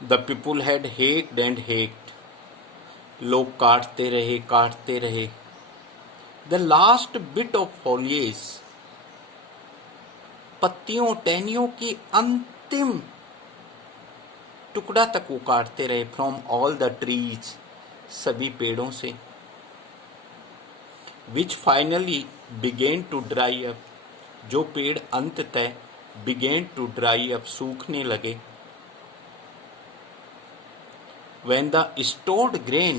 The people had hacked and hacked. लोग काटते रहे, काटते रहे। The last bit of foliage, पत्तियों टहनियों की अंतिम टुकड़ा तक वो काटते रहे। फ्रॉम ऑल द ट्रीज, सभी पेड़ों से। Which finally began to dry up, जो पेड़ अंततः बिगेन टू ड्राई अप, सूखने लगे। When the stored grain,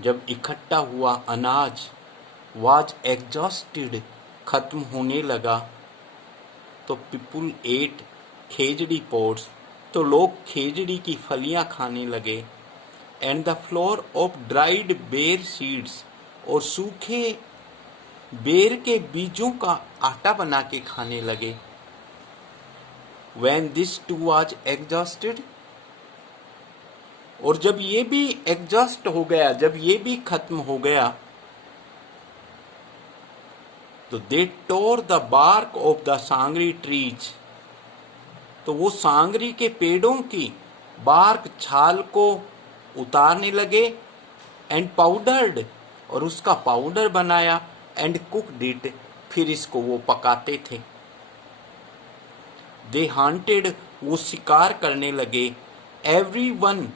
जब इकट्ठा हुआ अनाज, was exhausted, खत्म होने लगा, तो people ate खेजड़ी pods, तो लोग खेजड़ी की फलियां खाने लगे। And the flour of dried bear seeds, और सूखे बेर के बीजों का आटा बना के खाने लगे। When this too was exhausted, और जब ये भी एग्जॉस्ट हो गया, जब ये भी खत्म हो गया, तो they tore the bark of the sangri trees, तो वो सांगरी के पेड़ों की बार्क, छाल को उतारने लगे। एंड पाउडर्ड, और उसका पाउडर बनाया। एंड कुकड इट, फिर इसको वो पकाते थे। दे हंटेड, वो शिकार करने लगे। Every one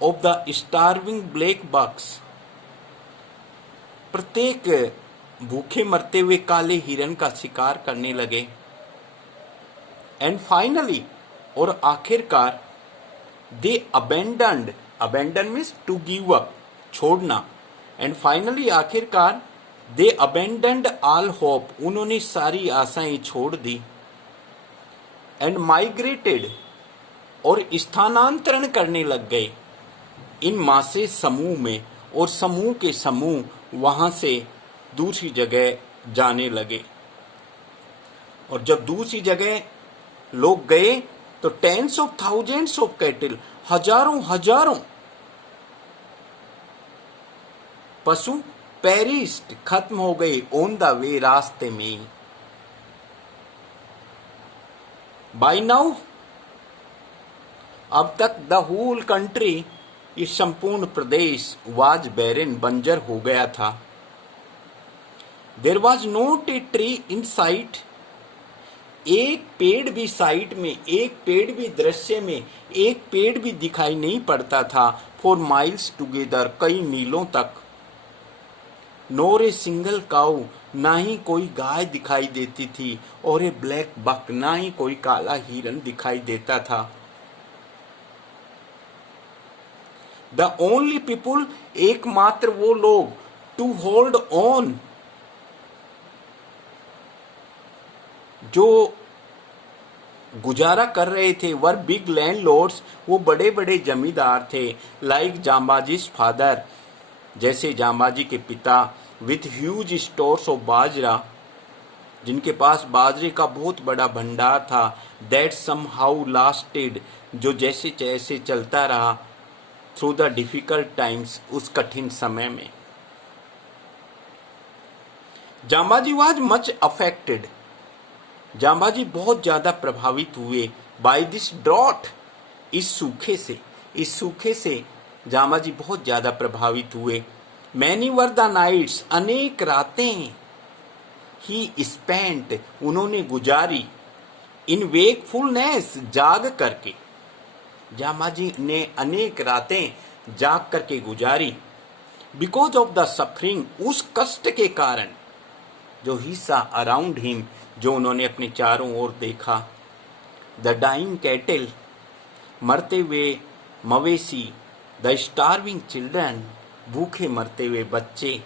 of the starving black बक्स, प्रत्येक भूखे मरते हुए काले हिरन का शिकार करने लगे। एंड फाइनली, और आखिरकार, they abandoned, abandon means to give up, छोड़ना। एंड फाइनली, आखिरकार, दे अबेंडन्ड ऑल होप, उन्होंने सारी आशाएं छोड़ दी। एंड माइग्रेटेड, और स्थानांतरण करने लग गए इन मासे समूह में, और समूह के समूह वहां से दूसरी जगह जाने लगे। और जब दूसरी जगह लोग गए तो tens of thousands of cattle, हजारों हजारों पशु पेरिस्ट, खत्म हो गए। ऑन द वे, रास्ते में। बाय नाउ, अब तक द होल कंट्री, ये संपूर्ण प्रदेश, वाज बैरन, बंजर हो गया था। There was not a tree in site, एक पेड़ भी साइट में, एक पेड़ भी दृश्य में, एक पेड़ भी दिखाई नहीं पड़ता था। फॉर माइल्स टुगेदर, कई मीलों तक। नोर ए सिंगल काऊ, ना ही कोई गाय दिखाई देती थी। और ए ब्लैक बक, ना ही कोई काला हिरन दिखाई देता था। द ओनली पीपुल, एकमात्र वो लोग, टू होल्ड ऑन, जो गुजारा कर रहे थे, वर बिग लैंडलॉर्ड्स, वो बड़े बड़े जमींदार थे। लाइक जाम्बाजीज फादर, जैसे जाम्बाजी के पिता। विथ ह्यूज स्टोर्स ऑफ बाजरा, जिनके पास बाजरे का बहुत बड़ा भंडार था। दैट सम हाउ लास्टेड, जो जैसे जैसे चलता रहा। थ्रू द डिफिकल्ट टाइम्स, उस कठिन समय में। Jambaji was much affected, Jambaji बहुत ज्यादा प्रभावित हुए। बाय दिस ड्रॉट, इस सूखे से, इस सूखे से जाम्बाजी बहुत ज्यादा प्रभावित हुए। मैनी वर द नाइट्स, अनेक रातें। ही स्पेंट, उन्होंने गुजारी। इन वेकफुलनेस, जाग करके। जाम्बाजी ने अनेक रातें जाग करके गुजारी। बिकॉज ऑफ द सफरिंग, उस कष्ट के कारण, जो हिस्सा अराउंड हिम, जो उन्होंने अपने चारों ओर देखा। द डाइंग कैटल, मरते हुए मवेशी। द स्टार्विंग चिल्ड्रन, भूखे मरते हुए बच्चे।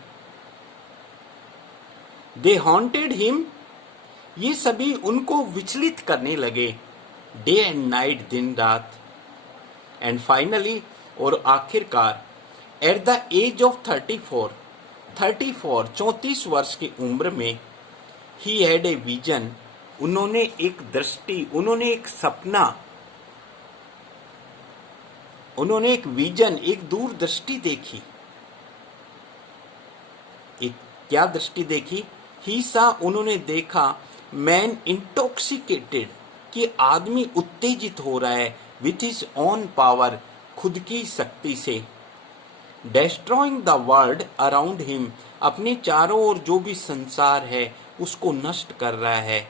दे हॉन्टेड हिम, ये सभी उनको विचलित करने लगे। डे एंड नाइट, दिन रात। एंड फाइनली, और आखिरकार, एट द एज ऑफ 34, 34 वर्ष की उम्र में, ही हैड ए विजन, उन्होंने एक दृष्टि, उन्होंने एक सपना, उन्होंने एक विजन, एक दूरदृष्टि देखी। एक क्या दृष्टि देखी? ही सा, उन्होंने देखा, मैन इंटॉक्सिकेटेड, कि आदमी उत्तेजित हो रहा है। विथ हिज ओन पावर, खुद की शक्ति से, डेस्ट्रॉइंग द वर्ल्ड अराउंड हिम, अपने चारों ओर जो भी संसार है उसको नष्ट कर रहा है।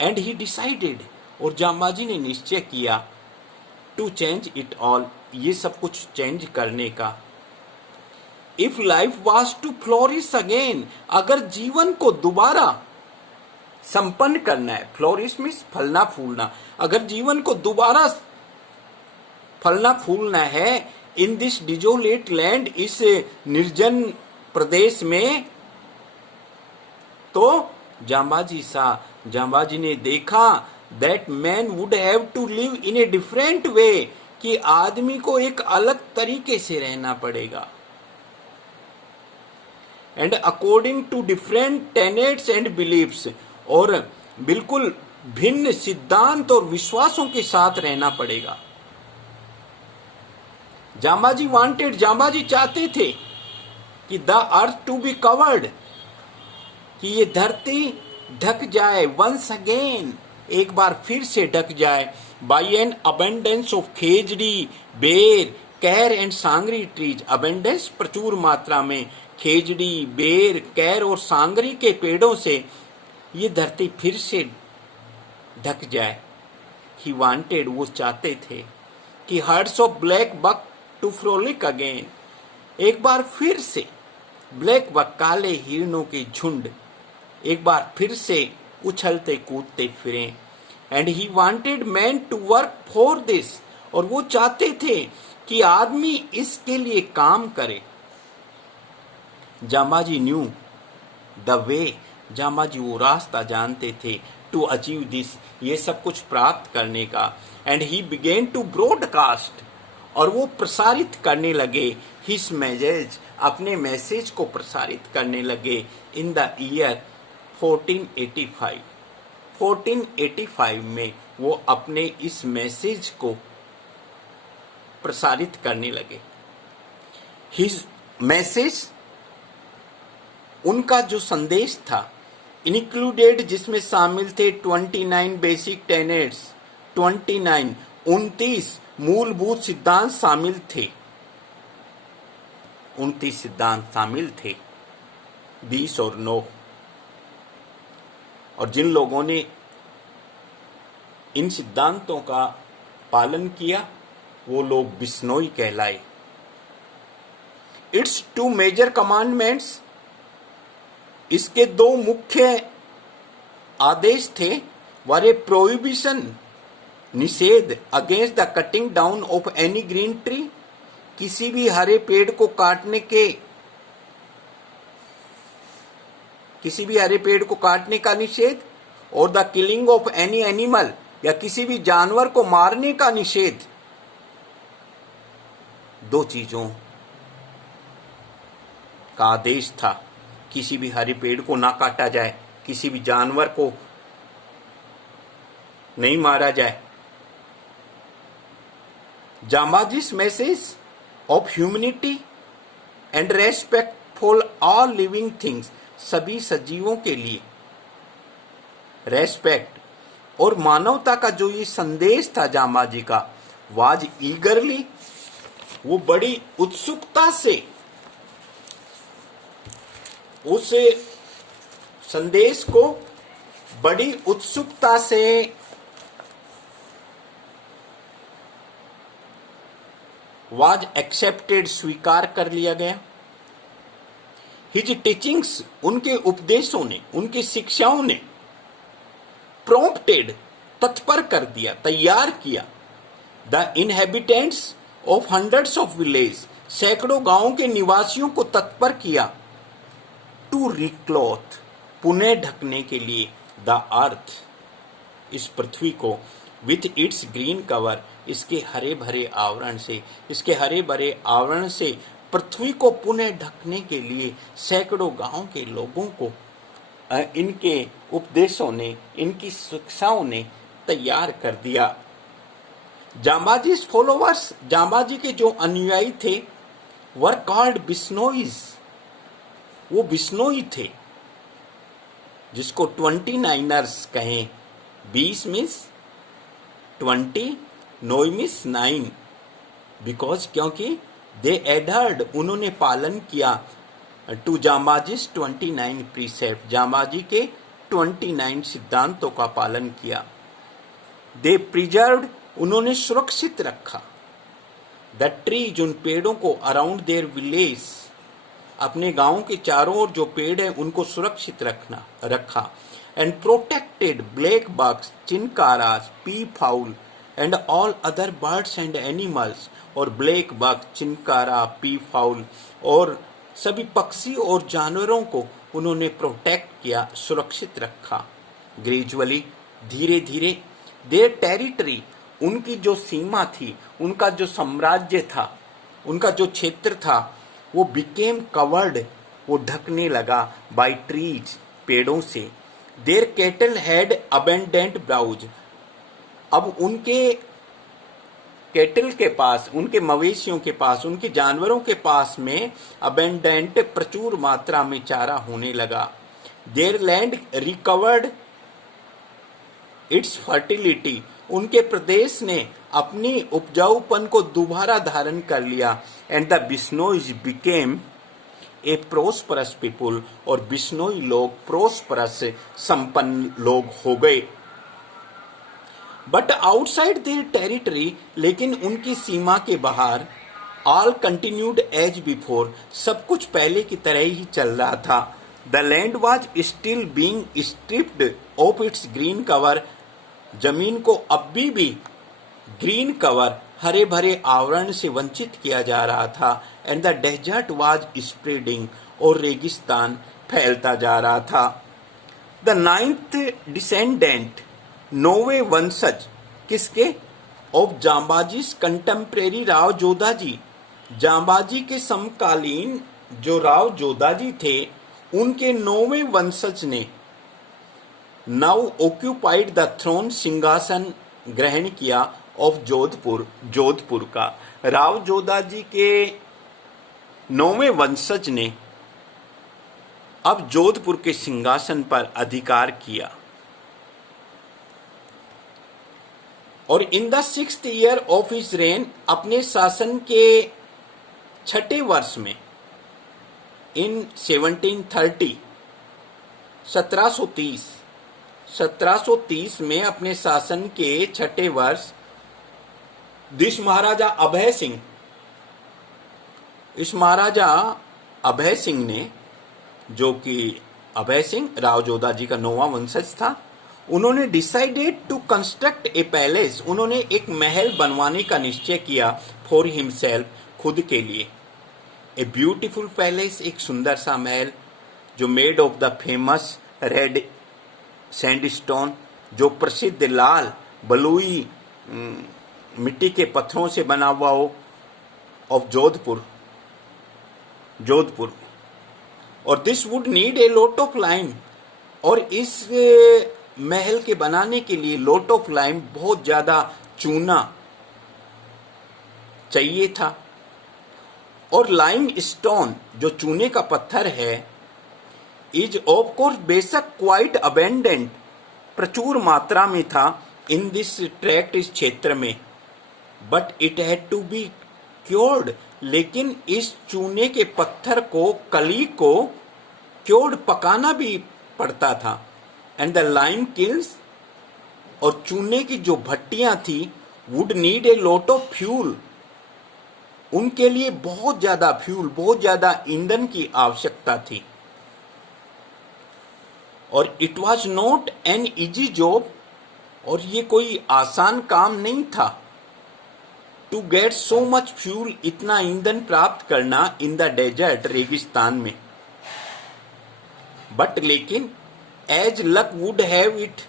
एंड ही डिसाइडेड, और जांबाजी ने निश्चय किया, टू चेंज इट ऑल, ये सब कुछ चेंज करने का। If life was to flourish again, अगर जीवन को दोबारा संपन्न करना है, फ्लोरिश मीन्स फलना फूलना, अगर जीवन को दोबारा फलना फूलना है इन दिस डिजोलेट लैंड, इस निर्जन प्रदेश में, तो जांबाजी ने देखा that man would have to live in a different way, कि आदमी को एक अलग तरीके से रहना पड़ेगा। And according to different tenets and beliefs, और बिल्कुल भिन्न सिद्धांत और विश्वासों के साथ रहना पड़ेगा। जांबाजी चाहते थे कि the earth to be covered, कि ये धरती ढक जाए, वंस अगेन, एक बार फिर से ढक जाए, by an abundance of khejri, ber, ker and sangri trees, abundance प्रचुर मात्रा में, खेजड़ी, बेर, कैर और सांगरी के पेड़ों से ये धरती फिर से ढक जाए। ही वांटेड, वो चाहते थे कि herds of black buck to frolic again, एक बार फिर से ब्लैक बक, काले हिरणों के झुंड एक बार फिर से उछलते कूदते फिरें। And he wanted man to work for this, और वो चाहते थे कि आदमी इसके लिए काम करे। जांबाजी न्यू द वे, जांबाजी वो रास्ता जानते थे, टू अचीव दिस, ये सब कुछ प्राप्त करने का। And he began to broadcast, और वो प्रसारित करने लगे, हिज मैसेज, अपने मैसेज को प्रसारित करने लगे, इन द ईयर 1485। 1485 में वो अपने इस मैसेज को प्रसारित करने लगे। हिज मैसेज, उनका जो संदेश था, इंक्लूडेड, जिसमें शामिल थे 29 बेसिक टेनेट्स, 29 मूलभूत सिद्धांत शामिल थे, 29 सिद्धांत शामिल थे, 20 और 9। और जिन लोगों ने इन सिद्धांतों का पालन किया वो लोग बिश्नोई कहलाए। इट्स 2 मेजर कमांडमेंट्स, इसके 2 मुख्य आदेश थे, वर ए प्रोहिबिशन, निषेध, against the cutting down of any green tree, किसी भी हरे पेड़ को काटने का निषेध, और the killing of any animal, या किसी भी जानवर को मारने का निषेध। 2 चीजों का आदेश था, किसी भी हरे पेड़ को ना काटा जाए, किसी भी जानवर को नहीं मारा जाए। जांबाजी's message of humanity and respect for all living things, सभी सजीवों के लिए रेस्पेक्ट और मानवता का जो ये संदेश था जांबाजी का, वाज ईगरली, वो बड़ी उत्सुकता से उस संदेश को बड़ी उत्सुकता से वाज एक्सेप्टेड, स्वीकार कर लिया गया। हिज टीचिंग्स, उनके उपदेशों ने, उनकी शिक्षाओं ने, प्रॉम्प्टेड, तत्पर कर दिया, तैयार किया, the inhabitants of hundreds of village, सैकड़ों गांवों के निवासियों को तत्पर किया, टू रिक्लॉथ, पुनः ढकने के लिए, द अर्थ, इस पृथ्वी को, विथ इट्स ग्रीन कवर, इसके हरे भरे आवरण से पृथ्वी को पुनः ढकने के लिए सैकड़ों गांवों के लोगों को इनके उपदेशों ने, इनकी शिक्षाओं ने तैयार कर दिया। जांबाजी फॉलोवर्स, जांबाजी के जो अनुयायी थे, वर कॉल्ड बिश्नोईज, वो बिश्नोई थे, जिसको 29ers कहें। 20 मीन्स 20 नोइमिस 9 बिकॉज क्योंकि दे एडहर्ड उन्होंने पालन किया टू जाम्बाजीज 29 प्रीसेप्ट जाम्बाजी के 29 सिद्धांतों का पालन किया। दे प्रिजर्व्ड उन्होंने सुरक्षित रखा द ट्रीज उन पेड़ों को अराउंड देयर विलेज अपने गांव के चारों ओर जो पेड़ हैं उनको सुरक्षित रखा and protected black bucks chinkaras peafowl and all other birds and animals और black buck chinkara peafowl और सभी पक्षी और जानवरों को उन्होंने प्रोटेक्ट किया सुरक्षित रखा। ग्रेजुअली धीरे धीरे देयर टेरिटरी उनकी जो सीमा थी उनका जो साम्राज्य था उनका जो क्षेत्र था वो बिकेम कवर्ड वो ढकने लगा बाय ट्रीज पेड़ों से। Their cattle had abundant browse अब उनके कैटल के पास उनके मवेशियों के पास उनके जानवरों के पास में अबेंडेंट प्रचुर मात्रा में चारा होने लगा। There land recovered it's fertility उनके प्रदेश ने अपनी उपजाऊपन को दोबारा धारण कर लिया and the Bishnois became a prosperous people और बिश्नोई लोग प्रोस्परस संपन्न लोग हो गए। बट आउटसाइड देयर टेरिटरी लेकिन उनकी सीमा के बाहर ऑल कंटिन्यूड एज बिफोर सब कुछ पहले की तरह ही चल रहा था। The land was still being stripped of its green cover जमीन को अब भी ग्रीन कवर हरे भरे आवरण से वंचित किया जा रहा था and the desert was spreading और रेगिस्तान फैलता जा रहा था। द 9th डिसेंडेंट नौवे वंशज किसके ऑफ जाम्बाजीज कंटेम्परेरी राव जोधाजी जाम्बाजी के समकालीन जो राव जोधाजी थे उनके 9वें वंशज ने नाउ ऑक्यूपाइड द थ्रोन सिंहासन ग्रहण किया ऑफ जोधपुर का। राव जोधाजी के 9वें वंशज ने अब जोधपुर के सिंहासन पर अधिकार किया और in the 6th year of his rain अपने शासन के 6ठे वर्ष में इन 1730 1730 में अपने शासन के 6ठे वर्ष इस महाराजा अभय सिंह ने जो कि अभय सिंह राव जोधाजी का 9वां वंशज था उन्होंने decided to construct a palace उन्होंने एक महल बनवाने का निश्चय किया फॉर हिमसेल्फ खुद के लिए। ए ब्यूटीफुल पैलेस एक सुंदर सा महल जो made of the famous red sandstone जो प्रसिद्ध लाल बलुई मिट्टी के पत्थरों से बना हुआ हो ऑफ जोधपुर में और this would need a lot of lime और इस महल के बनाने के लिए लॉट ऑफ लाइम बहुत ज्यादा चूना चाहिए था और लाइम स्टोन जो चूने का पत्थर है इज ऑफ कोर्स बेशक क्वाइट अबेंडेंट प्रचुर मात्रा में था इन दिस ट्रैक्ट इस क्षेत्र में but it had to be cured लेकिन इस चूने के पत्थर को कली को क्योर्ड पकाना भी पड़ता था एंड द लाइम किल्स और चूने की जो भट्टियां थी would need a lot of fuel उनके लिए बहुत ज्यादा ईंधन की आवश्यकता थी और it was not an easy job और ये कोई आसान काम नहीं था to get so much fuel इतना ईंधन प्राप्त करना इन द डेजर्ट रेगिस्तान में बट लेकिन as luck would have it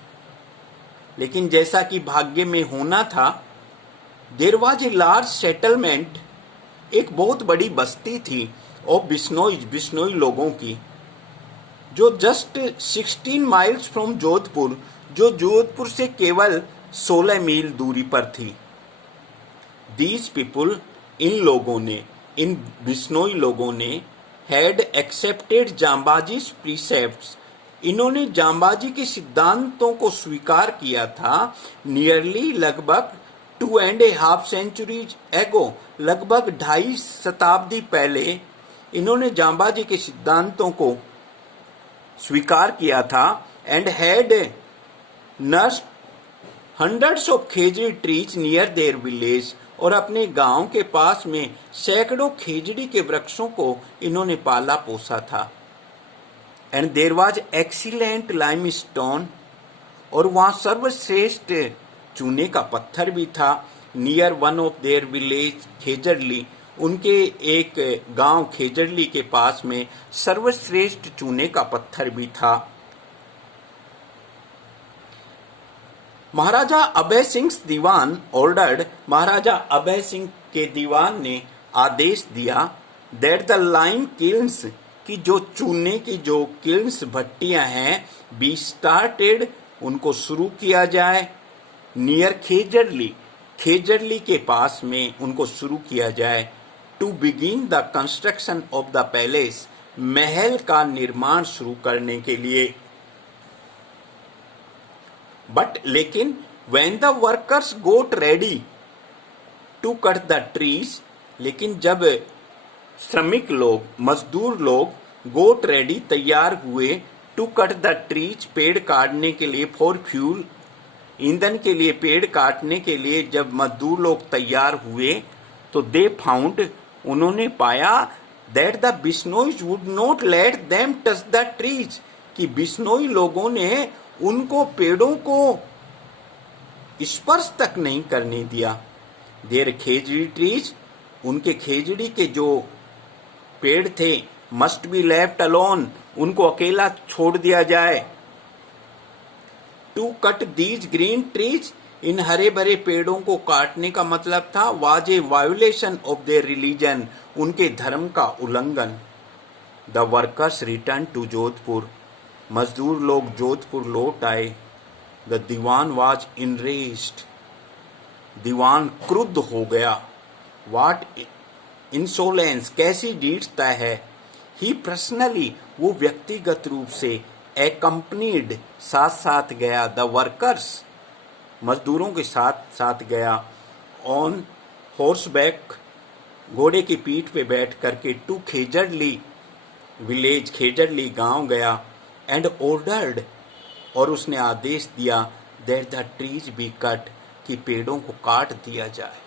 लेकिन जैसा कि भाग्य में होना था there was a large settlement एक बहुत बड़ी बस्ती थी ऑफ बिश्नोई लोगों की जो जस्ट 16 माइल्स फ्रॉम जोधपुर जो जोधपुर से केवल 16 मील दूरी पर थी। दीज पीपुल इन बिश्नोई लोगों ने हैड एक्सेप्टेड जाम्बाजीज प्रीसेप्ट्स इन्होंने जांबाजी के सिद्धांतों को स्वीकार किया था। नियरली लगभग 2.5 सेंचुरीज एगो, लगभग 2.5 शताब्दी पहले इन्होंने जांबाजी के सिद्धांतों को स्वीकार किया था। And had nursed hundreds of khejri trees near their village, और अपने गांव के पास में सैकड़ों खेजड़ी के वृक्षों को इन्होंने पाला पोसा था। And there was excellent limestone, और वहां सर्वश्रेष्ठ चूने का पत्थर भी था। Near one of their village Khejarli, उनके एक गांव खेजड़ली के पास में सर्वश्रेष्ठ चूने का पत्थर भी था। महाराजा अभय सिंह दीवान ऑर्डर्ड, महाराजा अभय सिंह के दीवान ने आदेश दिया दैट द लाइम किल्न्स, कि जो चूने की जो किल्न्स भट्टियां हैं, बी स्टार्टेड, उनको शुरू किया जाए। नियर खेजड़ली, खेजड़ली के पास में उनको शुरू किया जाए। To begin the construction of the palace, महल का निर्माण शुरू करने के लिए। बट लेकिन when the workers got ready to cut the trees, लेकिन जब श्रमिक लोग, मजदूर लोग गोट रेडी, तैयार हुए, टू कट द ट्रीज, पेड़ काटने के लिए, फॉर फ्यूल, ईंधन के लिए, पेड़ काटने के लिए जब मजदूर लोग तैयार हुए, तो दे फाउंड, उन्होंने पाया that the Bishnois would not let them touch the trees, कि बिश्नोई लोगों ने उनको पेड़ों को स्पर्श तक नहीं करने दिया। देयर खेजड़ी ट्रीज, उनके खेजड़ी के जो पेड़ थे, मस्ट बी लेफ्ट अलोन, उनको अकेला छोड़ दिया जाए। To cut these green trees, इन हरे भरे पेड़ों को काटने का मतलब था was a violation of their religion, उनके धर्म का उल्लंघन। The workers return to Jodhpur, मजदूर लोग जोधपुर लौट आए। द दीवान वाज इनरेस्ड, दीवान क्रुद्ध हो गया। वाट इंसोलेंस, कैसी डीठता है। ही पर्सनली, वो व्यक्तिगत रूप से, एकम्पनीड, साथ साथ गया, द वर्कर्स, मजदूरों के साथ साथ गया, ऑन हॉर्सबैक, घोड़े की पीठ पे बैठ करके, टू खेजड़ली विलेज, खेजड़ली गांव गया। एंड ऑर्डर्ड, और उसने आदेश दिया that the trees be cut, कि पेड़ों को काट दिया जाए।